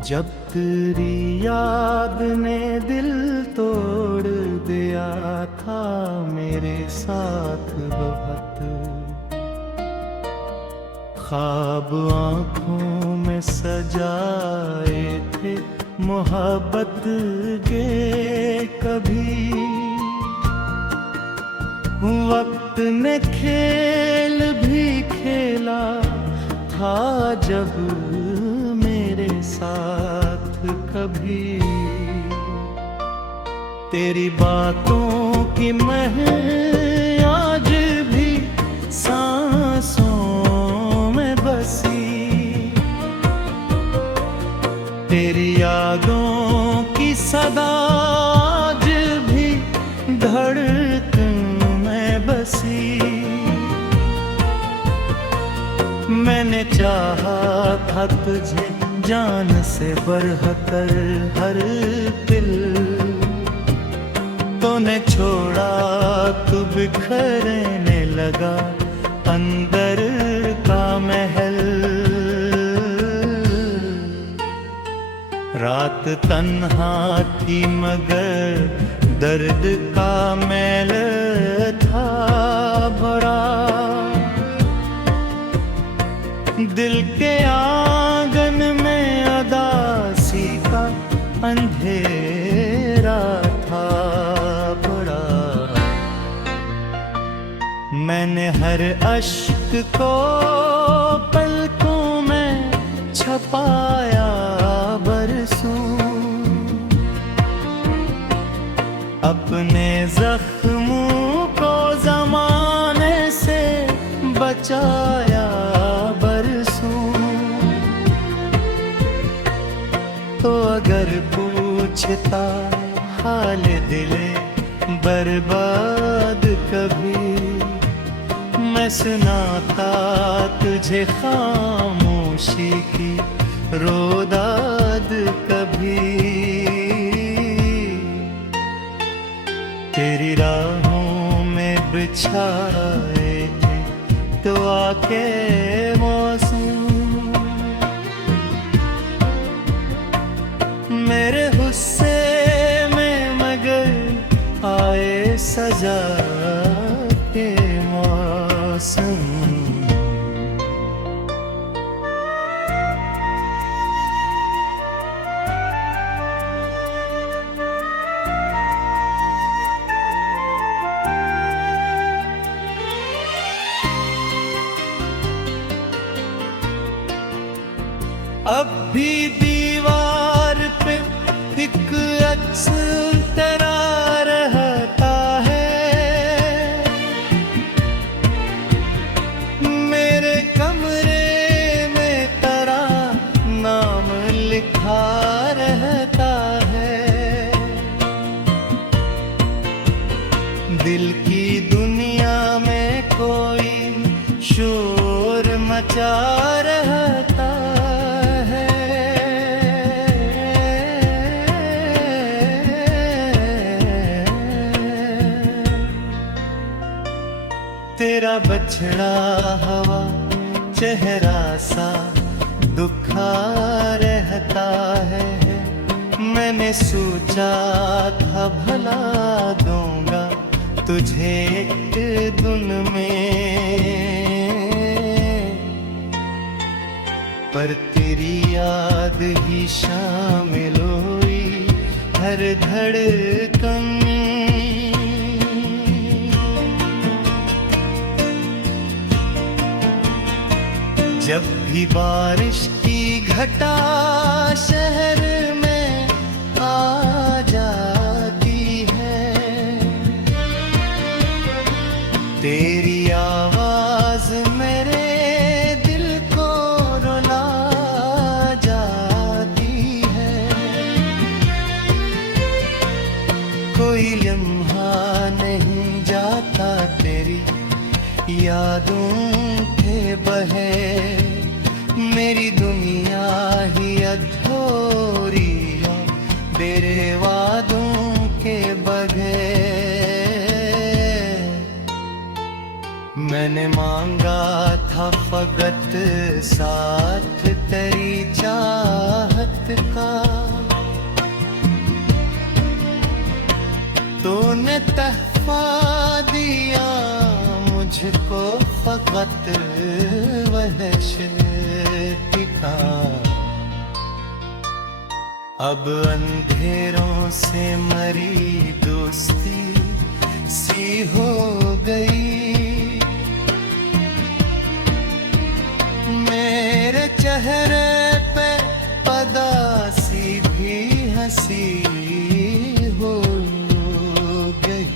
जब तेरी याद ने दिल तोड़ दिया था मेरे साथ बहुत, ख्वाब आँखों में सजाए थे मोहब्बत के कभी। वक्त ने खेल भी खेला था जब मेरे साथ कभी। तेरी बातों की महक आज भी सांसों में बसी, तेरी यादों की सदा आज भी धड़कन में बसी। मैंने चाहा था तुझे जान से बढ़कर हर दिल, तूने छोड़ा तू बिखरने लगा अंदर का महल। रात तन्हा थी मगर दर्द का मैल था भरा, दिल के आंगन में अदासी का अंधेरा था बड़ा। मैंने हर अश्क को पलकों में छपाया बरसों, अपने जख्मों को ज़माने से बचाया बरसों। तो अगर पूछता हाल दिले बर्बाद कभी, मैं सुनाता तुझे खामोशी की रोदाद कभी। तेरी राहों में बिछाए थे तो आके मौसम, मेरे गुस्से में मगर आए सजा के मौसम। अब भी दीवार पे एक अक्स तेरा रहता है, मेरे कमरे में तेरा नाम लिखा रहता है। दिल की दुनिया में कोई शोर मचा रहता है, तेरा बछड़ा हवा चेहरा सा दुखा रहता है। मैंने सोचा था भला दूंगा तुझे एक धुन में, पर तेरी याद ही शामिल हुई हर धड़कन। जब भी बारिश की घटा शहर में आ जाती है, तेरी आवाज मेरे दिल को रुला जाती है। कोई लम्हा नहीं जाता तेरी यादों के बहे, मेरी दुनिया ही अधूरी तेरे वादों के बगैर। मैंने मांगा था फकत साथ तेरी चाहत तूने तहफा दिया मुझको फकत वहशत का। अब अंधेरों से मरी दोस्ती सी हो गई। मेरे चेहरे पे पदासी भी हंसी हो गई।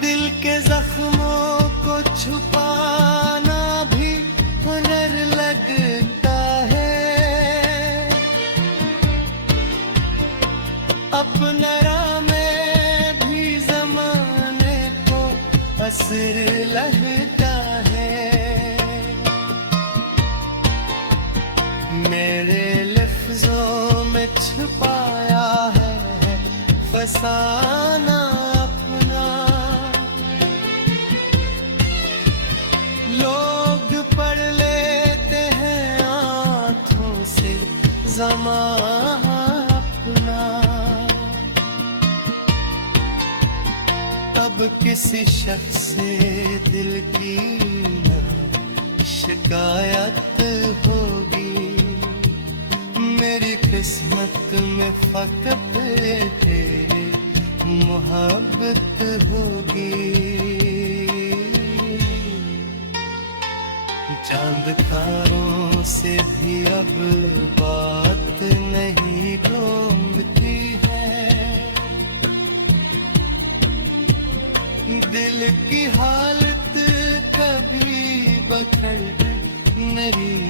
दिल के जख्मों को छुपाना भी हुनर लगता है। अपना में भी जमाने को असर लगता है। मेरे लफ्जों में छुपाया है फसाना अपना। लोग पढ़ लेते हैं आँखों से ज़माना अपना। अब किसी शख्स से दिल की शिकायत होगी। मेरी किस्मत में फकत मोहब्बत होगी। चांद तारों से भी अब बात नहीं घूमती है। दिल की हालत कभी बखर नहीं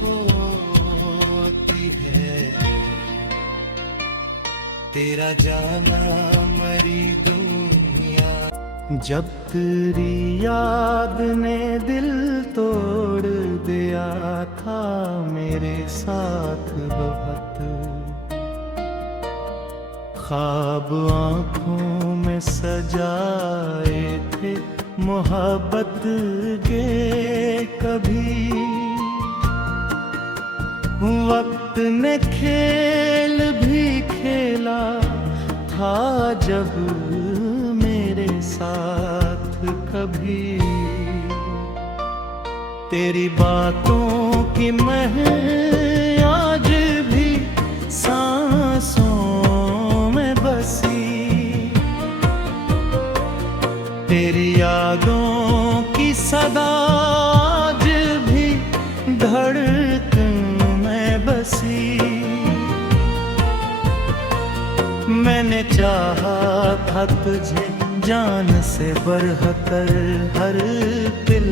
होती है। तेरा जाना मरी दुनिया। जब तेरी याद ने दिल तोड़ दिया था मेरे साथ बहुत। ख्वाब आँखों में सजाए थे मोहब्बत के कभी। वक्त ने खेल भी खेला था जब मेरे साथ कभी। तेरी बातों की महक आज भी सांसों में बसी। तेरी यादों की सदा आज भी धड़कन में बसी। मैंने चाहा था तुझे जान से बढ़कर हर दिल।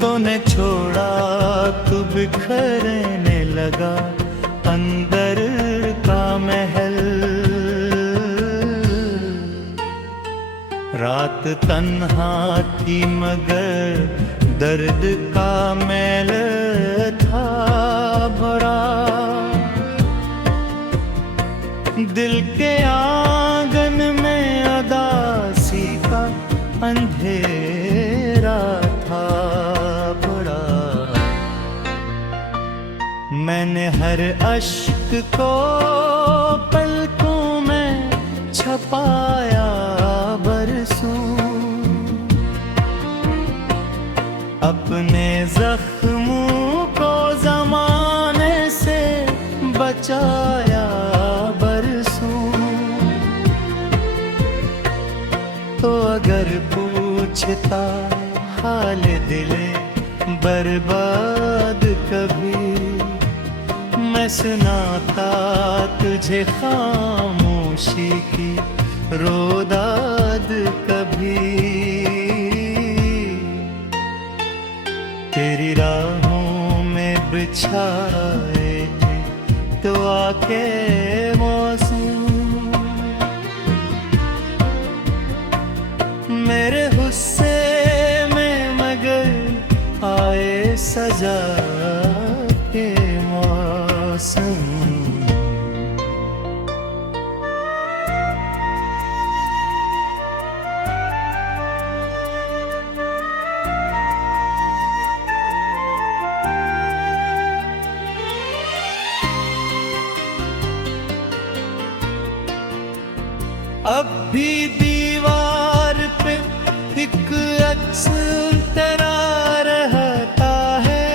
तूने छोड़ा तू बिखरने लगा अंदर का महल। रात तन्हा थी मगर दर्द का मैल था भरा। दिल के आंगन में अदासी का अंधेरा था बड़ा। मैंने हर अश्क को पलकों में छपाया बरसों। अपने जख्मों को जमाने से बचाया तो। अगर पूछता हाल दिले बर्बाद कभी। मैं सुनाता तुझे खामोशी की रोदाद कभी। तेरी राहों में बिछाए थे तो आके मौसम। मेरे गुस्से में मगर आए सजा के मौसम। अब भी दीवार पे एक अक्स तेरा रहता है,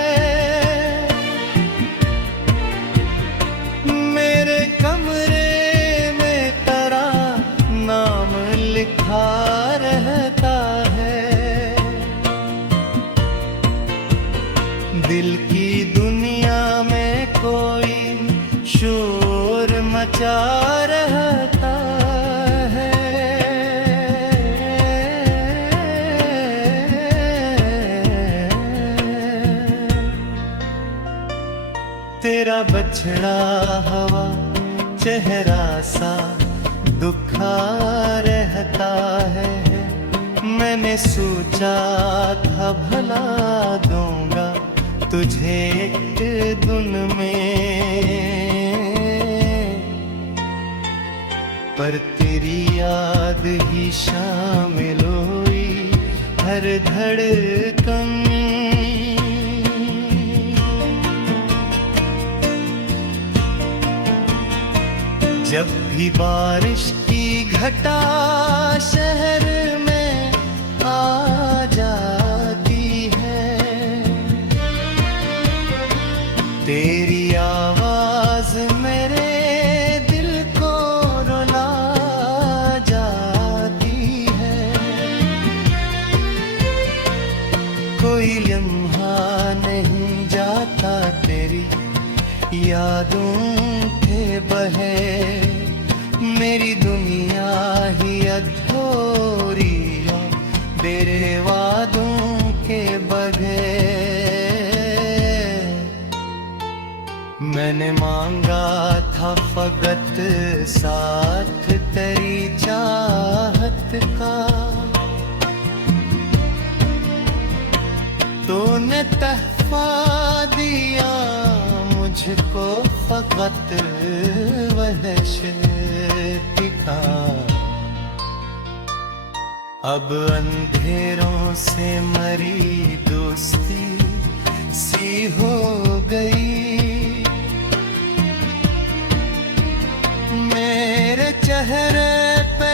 मेरे कमरे में तेरा नाम लिखा रहता है। दिल की दुनिया में कोई शोर मचा रहता है। तेरा बछड़ा हवा चेहरा सा दुखा रहता है। मैंने सोचा था भला दूंगा तुझे एक धुन में, पर तेरी याद ही शामिल हुई हर धड़कन। जब भी बारिश की घटा शहर में आ जाती है, तेरी आवाज मेरे दिल को रुला जाती है। कोई लम्हा नहीं जाता तेरी यादों के बहे, मेरी दुनिया ही अधूरी है तेरे वादों के बगैर। मैंने मांगा था फकत साथ तेरी चाहत का, तूने तहफा दिया मुझको फकत वहशत का। अब अंधेरों से मरी दोस्ती सी हो गई, मेरे चेहरे पे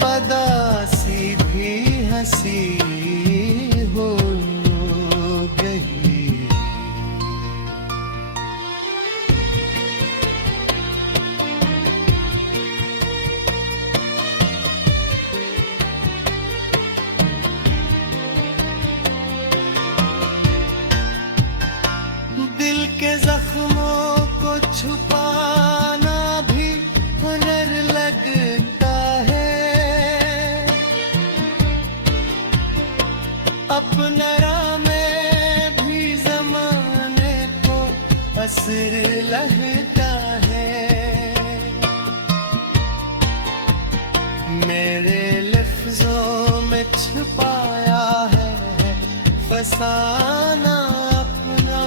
पदासी भी हंसी हो गई। दिल के जख्मों को छुपाना भी हुनर लगता है, अपना राह में भी जमाने को असर लगता है। मेरे लफ्जों में छुपाया है फसाना अपना,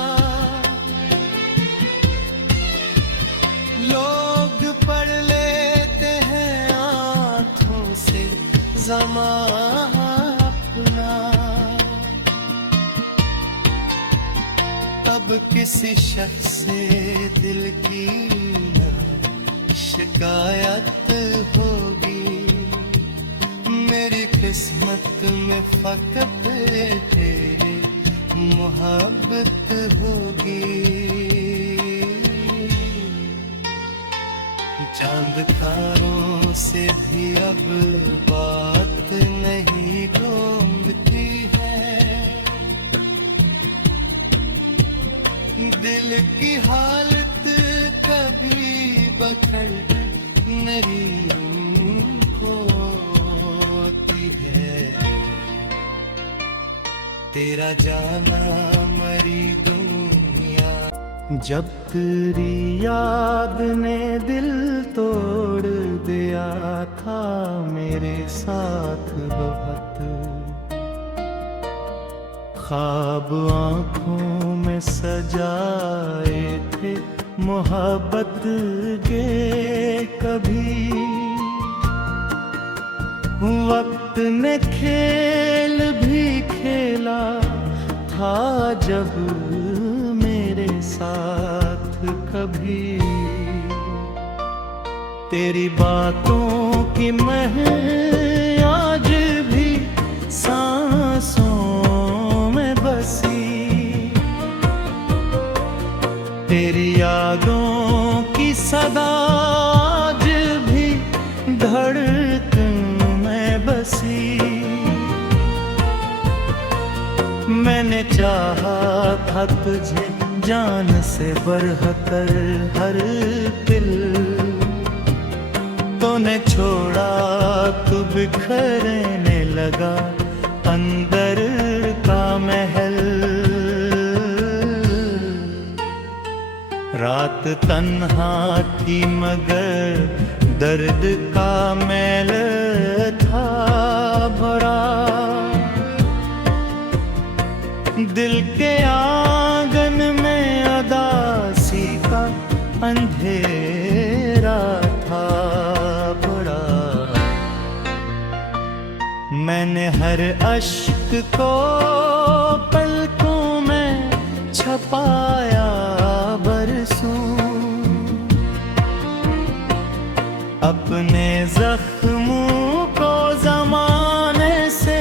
लोग पढ़ लेते हैं आँखों से ज़माना अपना। अब किसी शख्स से दिल की ना शिकायत होगी, मेरी किस्मत में फकत तेरी मोहब्बत होगी। चांद तारों से भी अब बात नहीं घूमती है, दिल की हालत कभी बखर नहीं होती है। तेरा जाना मरी दुनिया, जब तेरी याद ने दिल तोड़ दिया था मेरे साथ बहुत, ख्वाब आँखों में सजाए थे मोहब्बत के कभी, वक्त ने खेल भी खेला था जब मेरे साथ कभी। तेरी बातों की महक आज भी सांसों में बसी। तेरी यादों की सदा आज भी धड़कन में बसी। मैंने चाहा था तुझे जान से बढ़कर हर दिल, तूने छोड़ा तू बिखरने लगा अंदर का महल। रात तन्हा थी मगर दर्द का मैल था भरा। दिल के आंगन में उदासी का अंधेरा था बड़ा। मैंने हर अश्क को पलकों में छपाया बरसों, अपने जख्मों को ज़माने से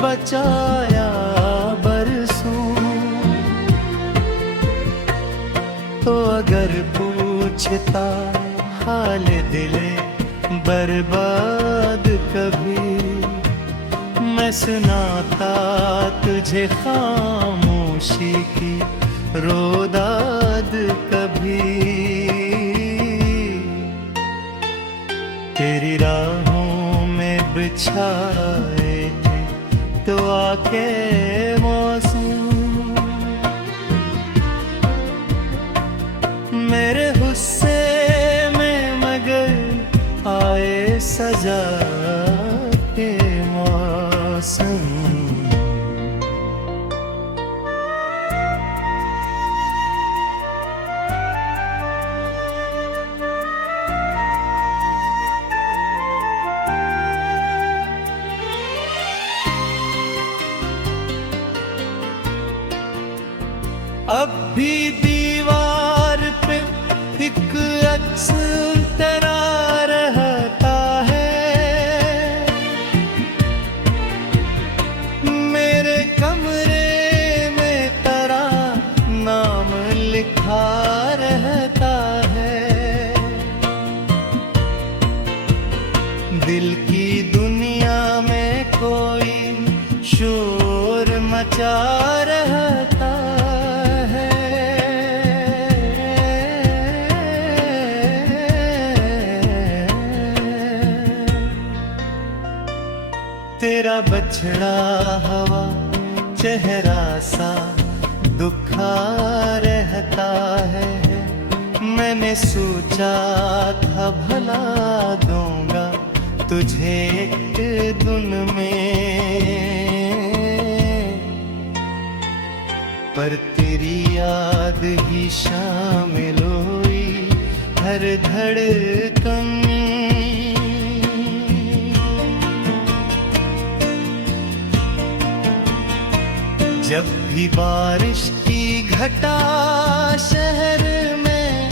बचाया बरसों। तो अगर पूछता हाल दिले बर्बाद कभी, मैं सुनाता तुझे खामोशी की रोदाद कभी। तेरी राहों में बिछाए थे तो आके मौसम, मेरे गुस्से में मगर आए सजा के मौसम। अब भी दीवार पे एक अक्स तेरा रहता है, मेरे कमरे में तेरा नाम लिखा रहता है। दिल की दुनिया में कोई शोर मचा रहता है। तेरा बछड़ा हवा चेहरा सा दुखा रहता है। मैंने सोचा था भला दूंगा तुझे एक दिन में, पर तेरी याद ही शामिल हुई हर धड़कन। जब भी बारिश की घटा शहर में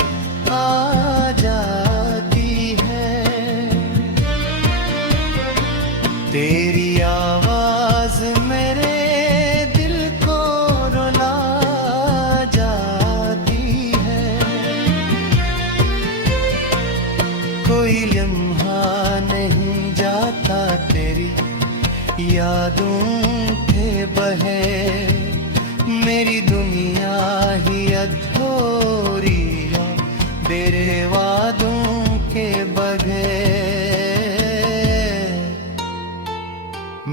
आ जाती है, तेरी आवाज मेरे दिल को रुला जाती है। कोई लम्हा नहीं जाता तेरी यादों के बहे, मेरी दुनिया ही अधूरी है तेरे वादों के बगैर।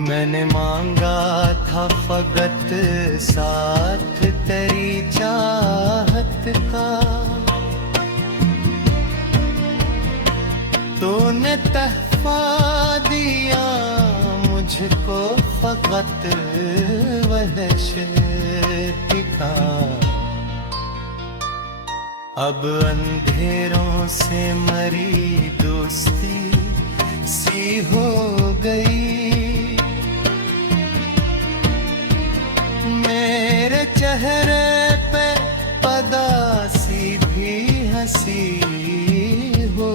मैंने मांगा था फकत साथ तेरी चाहत का, तूने तहफा दिया मुझको फकत वहशत का। अब अंधेरों से मरी दोस्ती सी हो गई, मेरे चेहरे पे पदासी भी हंसी हो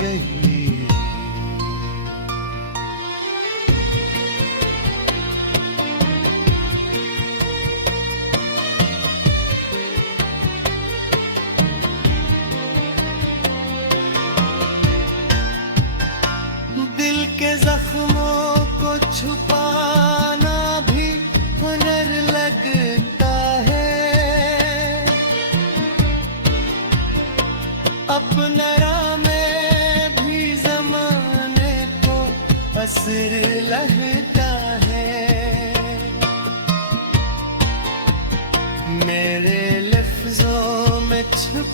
गई।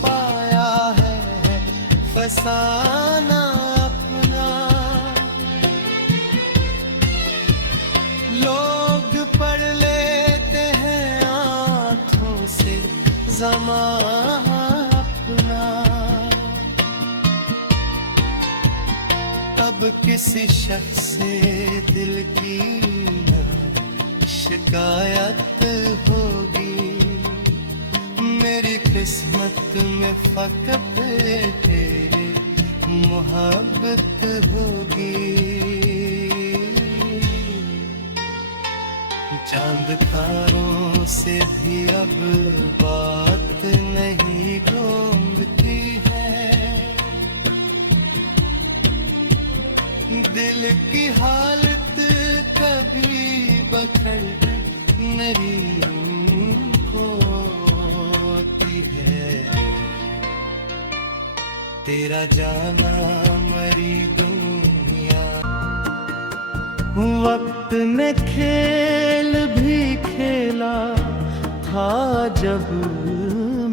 पाया है फसाना अपना। लोग पढ़ लेते हैं आँखों से ज़माना अपना। अब किसी शख्स से दिल की शिकायत होगी, मेरी किस्मत में फकत तेरी मोहब्बत होगी। चांद तारों से भी अब बात नहीं ढूंढती है, दिल की हालत कभी बखर नहीं होती है। तेरा जाना मरी दुनिया। वक्त ने खेल भी खेला था जब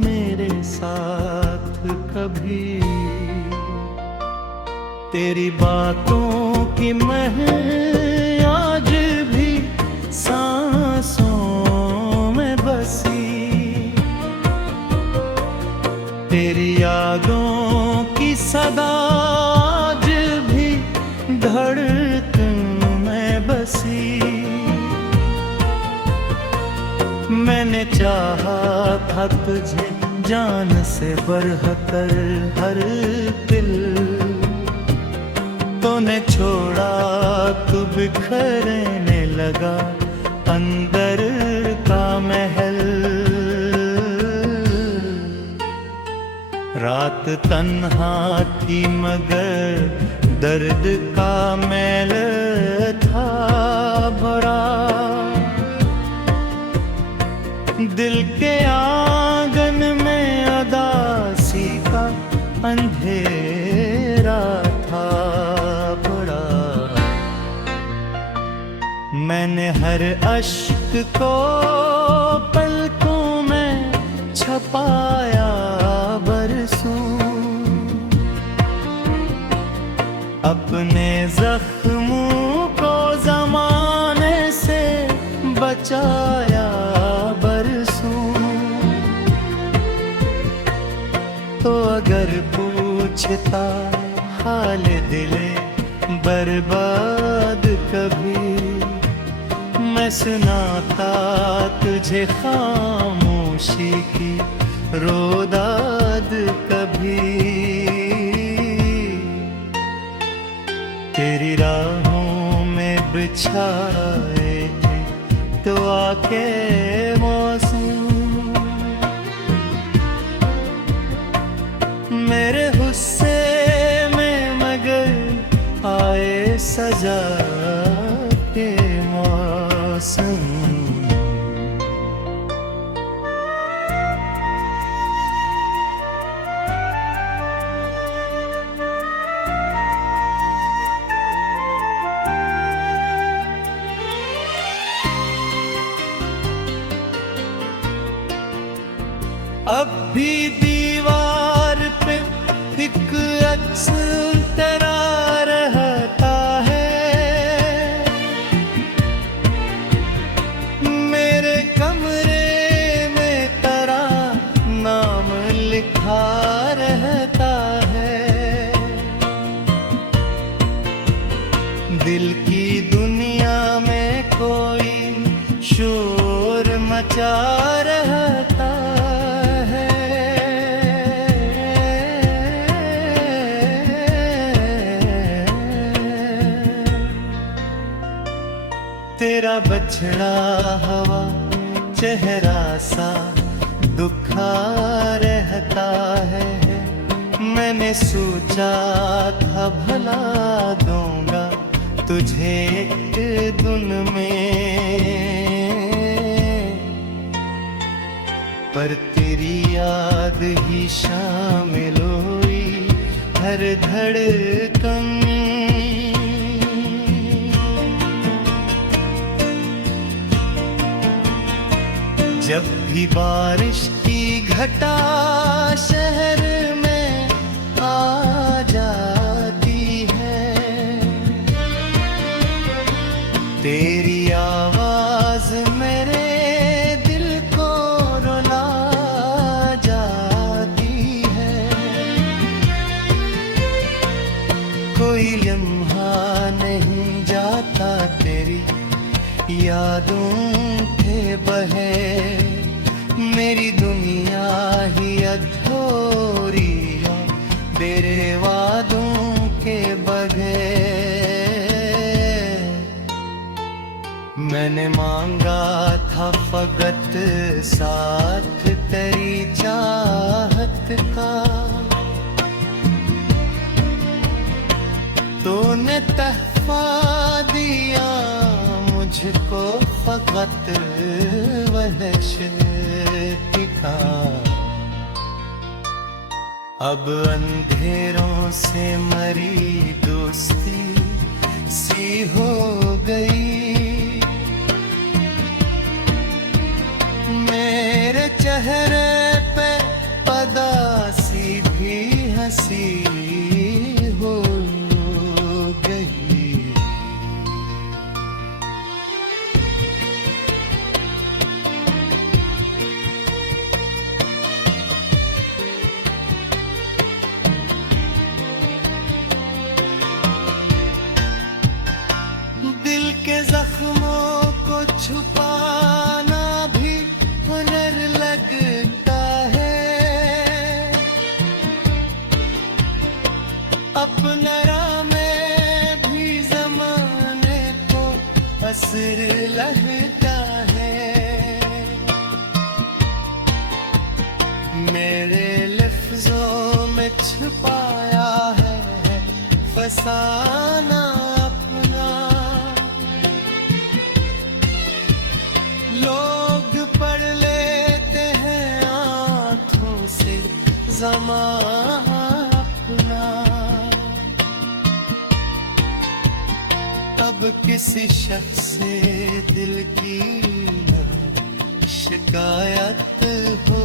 मेरे साथ कभी, तेरी बातों की महक आज भी सांसों में बसी, तेरी यादों की सदा आज भी धड़कन में बसी। मैंने चाहा था तुझे जान से बढ़कर हर दिल, तूने छोड़ा तू बिखरने लगा अंदर का महल। रात तन्हा थी मगर दर्द का मैल था भरा, दिल के आंगन में उदासी का अंधेरा था बड़ा। मैंने हर अश्क को पलकों में छपाया बरसों, अपने जख्मों को ज़माने से बचाया बरसों। तो अगर पूछता हाल दिले बर्बाद कभी, मैं सुनाता तुझे खामोशी की रोदाद कभी। तेरी राहों में बिछाए तो आके मौसम, मेरे गुस्से में मगर आए सजा के मौसम। अब भी दीवार पे एक अक्स तेरा रहता है, मेरे कमरे में तेरा नाम लिखा रहता है। दिल की दुनिया में कोई शोर मचा रहता है, तेरा बछड़ा हवा चेहरा सा दुखा रहता है। मैंने सोचा था भला दूंगा तुझे एक दिन में, पर तेरी याद ही शामिल हुई हर धड़कन। जब भी बारिश की घटा मैंने मांगा था फकत साथ तेरी चाहत का, तूने तहफा दिया मुझको फकत वहशत का। अब अंधेरों से मरी दोस्ती सी हो गई, मेरे चेहरे पे पदासी भी हंसी हो गई। दिल के जख्मों को छुपाना भी हुनर लगता है, अपना में भी जमाने को असर लगता है। मेरे लफ्जों में छुपाया है फसाना अपना, लोग पढ़ लेते हैं आँखों से ज़माना अपना। अब किसी शख्स से दिल की न शिकायत हो